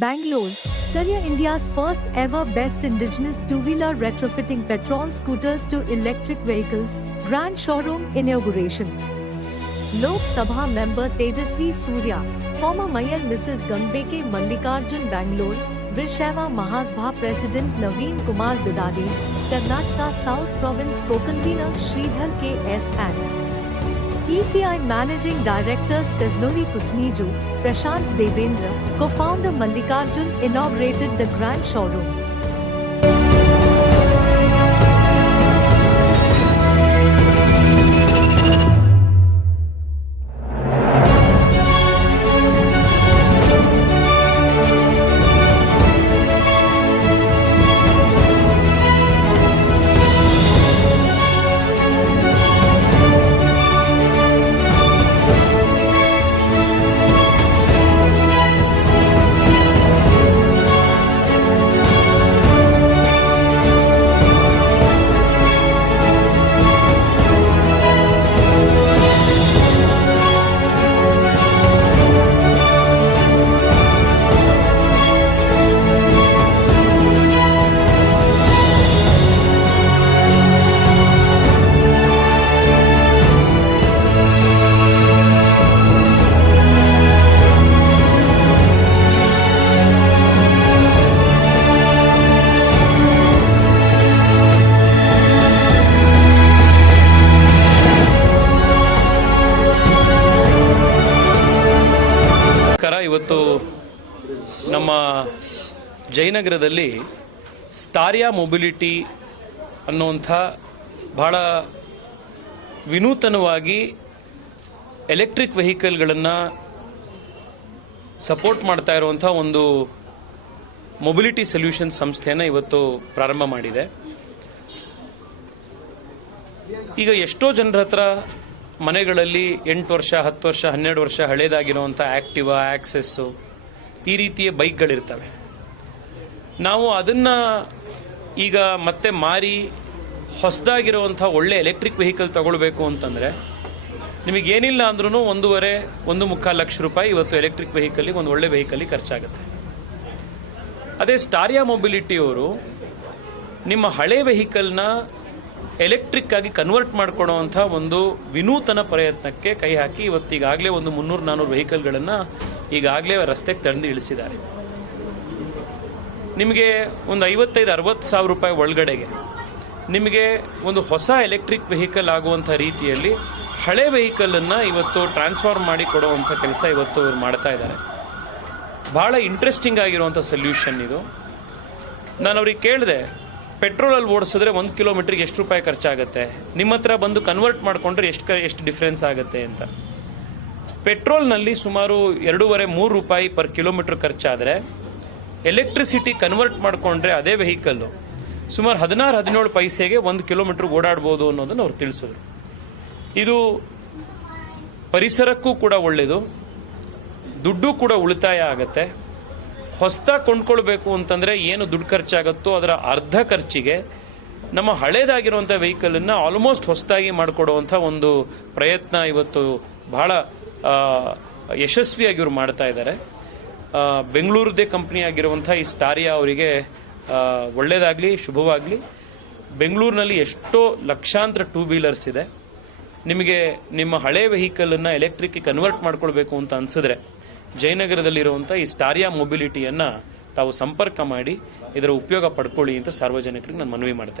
Bangalore, Staria India's first ever best indigenous two-wheeler retrofitting petrol scooters to electric vehicles, grand showroom inauguration. Lok Sabha member Tejasvi Surya, former Mayor Mrs. Gangbeke Mallikarjun Bangalore, Virshaiva Mahasabha President Naveen Kumar Bidadi, Karnataka South Province Co-Convener Sridhar K.S. and ECI Managing Directors Kaznori Kusmiju, Prashant Devendra, co-founder Mallikarjun inaugurated the grand showroom. ಇವತ್ತು ನಮ್ಮ ಜಯನಗರದಲ್ಲಿ ಸ್ಟಾರಿಯಾ mobility ಅನ್ನುವಂಥ ಬಹಳ ವಿನೂತನವಾಗಿ electric ವೆಹಿಕಲ್ಗಳನ್ನು support ಮಾಡ್ತಾ ಇರುವಂಥ ಒಂದು mobility solution ಸಂಸ್ಥೆಯನ್ನು ಇವತ್ತು ಪ್ರಾರಂಭ ಮಾಡಿದೆ. ಈಗ ಎಷ್ಟೋ ಜನರ ಹತ್ರ ಮನೆಗಳಲ್ಲಿ 8 ವರ್ಷ 10 ವರ್ಷ 12 ವರ್ಷ ಹಳೇದಾಗಿರುವಂಥ ಆಕ್ಟಿವಾ, ಆಕ್ಸೆಸ್ಸು ಈ ರೀತಿಯ ಬೈಕ್ಗಳಿರ್ತವೆ. ನಾವು ಅದನ್ನು ಈಗ ಮತ್ತೆ ಮಾರಿ ಹೊಸದಾಗಿರುವಂಥ ಒಳ್ಳೆ ಎಲೆಕ್ಟ್ರಿಕ್ ವೆಹಿಕಲ್ ತಗೊಳ್ಬೇಕು ಅಂತಂದರೆ ನಿಮಗೇನಿಲ್ಲ ಅಂದ್ರೂ 1.5 ಲಕ್ಷ ರೂಪಾಯಿ ಇವತ್ತು ಎಲೆಕ್ಟ್ರಿಕ್ ವೆಹಿಕಲ್ಲಿಗೆ ಒಂದು ಒಳ್ಳೆ ವೆಹಿಕಲ್ಲಿಗೆ ಖರ್ಚಾಗುತ್ತೆ. ಅದೇ ಸ್ಟಾರಿಯಾ ಮೊಬಿಲಿಟಿಯವರು ನಿಮ್ಮ ಹಳೆ ವೆಹಿಕಲ್ನ ಎಲೆಕ್ಟ್ರಿಕ್ ಆಗಿ ಕನ್ವರ್ಟ್ ಮಾಡಿಕೊಡುವಂಥ ಒಂದು ವಿನೂತನ ಪ್ರಯತ್ನಕ್ಕೆ ಕೈ ಹಾಕಿ ಇವತ್ತೀಗಾಗಲೇ ಒಂದು 300-400 ವೆಹಿಕಲ್ಗಳನ್ನು ಈಗಾಗಲೇ ರಸ್ತೆಗೆ ತಂದು ಇಳಿಸಿದ್ದಾರೆ. ನಿಮಗೆ ಒಂದು 55-60 ಸಾವಿರ ರೂಪಾಯಿ ಒಳಗಡೆಗೆ ನಿಮಗೆ ಒಂದು ಹೊಸ ಎಲೆಕ್ಟ್ರಿಕ್ ವೆಹಿಕಲ್ ಆಗುವಂಥ ರೀತಿಯಲ್ಲಿ ಹಳೆ ವೆಹಿಕಲನ್ನು ಇವತ್ತು ಟ್ರಾನ್ಸ್ಫಾರ್ಮ್ ಮಾಡಿ ಕೊಡುವಂಥ ಕೆಲಸ ಇವತ್ತು ಅವ್ರು ಮಾಡ್ತಾ ಇದ್ದಾರೆ. ಭಾಳ ಇಂಟ್ರೆಸ್ಟಿಂಗ್ ಆಗಿರುವಂಥ ಸೊಲ್ಯೂಷನ್ ಇದು. ನಾನು ಅವ್ರಿಗೆ ಕೇಳಿದೆ, ಪೆಟ್ರೋಲಲ್ಲಿ ಓಡಿಸಿದ್ರೆ 1 ಕಿಲೋಮೀಟ್ರಿಗೆ ಎಷ್ಟು ರೂಪಾಯಿ ಖರ್ಚಾಗುತ್ತೆ, ನಿಮ್ಮ ಹತ್ರ ಬಂದು ಕನ್ವರ್ಟ್ ಮಾಡಿಕೊಂಡ್ರೆ ಎಷ್ಟು ಡಿಫ್ರೆನ್ಸ್ ಆಗುತ್ತೆ ಅಂತ. ಪೆಟ್ರೋಲ್ನಲ್ಲಿ ಸುಮಾರು 2.5-3 ರೂಪಾಯಿ ಪರ್ ಕಿಲೋಮೀಟ್ರ್ ಖರ್ಚಾದರೆ ಎಲೆಕ್ಟ್ರಿಸಿಟಿ ಕನ್ವರ್ಟ್ ಮಾಡಿಕೊಂಡ್ರೆ ಅದೇ ವೆಹಿಕಲ್ಲು ಸುಮಾರು 16-17 ಪೈಸೆಗೆ 1 ಕಿಲೋಮೀಟ್ರ್ ಓಡಾಡ್ಬೋದು ಅನ್ನೋದನ್ನು ಅವ್ರು ತಿಳಿಸಿದ್ರು. ಇದು ಪರಿಸರಕ್ಕೂ ಕೂಡ ಒಳ್ಳೆಯದು, ದುಡ್ಡು ಕೂಡ ಉಳಿತಾಯ ಆಗುತ್ತೆ. ಹೊಸದಾಗಿ ಕೊಂಡ್ಕೊಳ್ಬೇಕು ಅಂತಂದರೆ ಏನು ದುಡ್ಡು ಖರ್ಚಾಗುತ್ತೋ ಅದರ ಅರ್ಧ ಖರ್ಚಿಗೆ ನಮ್ಮ ಹಳೇದಾಗಿರುವಂಥ ವೆಹಿಕಲನ್ನು ಆಲ್ಮೋಸ್ಟ್ ಹೊಸದಾಗಿ ಮಾಡಿಕೊಡುವಂಥ ಒಂದು ಪ್ರಯತ್ನ ಇವತ್ತು ಬಹಳ ಯಶಸ್ವಿಯಾಗಿ ಇವರು ಮಾಡ್ತಾ ಇದ್ದಾರೆ. ಬೆಂಗಳೂರದೇ ಕಂಪ್ನಿ ಆಗಿರುವಂಥ ಈ ಸ್ಟಾರಿಯಾ ಅವರಿಗೆ ಒಳ್ಳೆಯದಾಗಲಿ, ಶುಭವಾಗಲಿ. ಬೆಂಗಳೂರಿನಲ್ಲಿ ಎಷ್ಟೋ ಲಕ್ಷಾಂತರ ಟೂ ವೀಲರ್ಸ್ ಇದೆ. ನಿಮಗೆ ನಿಮ್ಮ ಹಳೆ ವೆಹಿಕಲನ್ನು ಎಲೆಕ್ಟ್ರಿಕ್ಗೆ ಕನ್ವರ್ಟ್ ಮಾಡ್ಕೊಳ್ಬೇಕು ಅಂತ ಅನಿಸಿದ್ರೆ ಜಯನಗರದಲ್ಲಿರುವಂಥ ಈ ಸ್ಟಾರಿಯಾ ಮೊಬಿಲಿಟಿಯನ್ನು ತಾವು ಸಂಪರ್ಕ ಮಾಡಿ ಇದರ ಉಪಯೋಗ ಪಡ್ಕೊಳ್ಳಿ ಅಂತ ಸಾರ್ವಜನಿಕರಿಗೆ ನಾನು ಮನವಿ ಮಾಡ್ತಾ ಇದ್ದೀನಿ.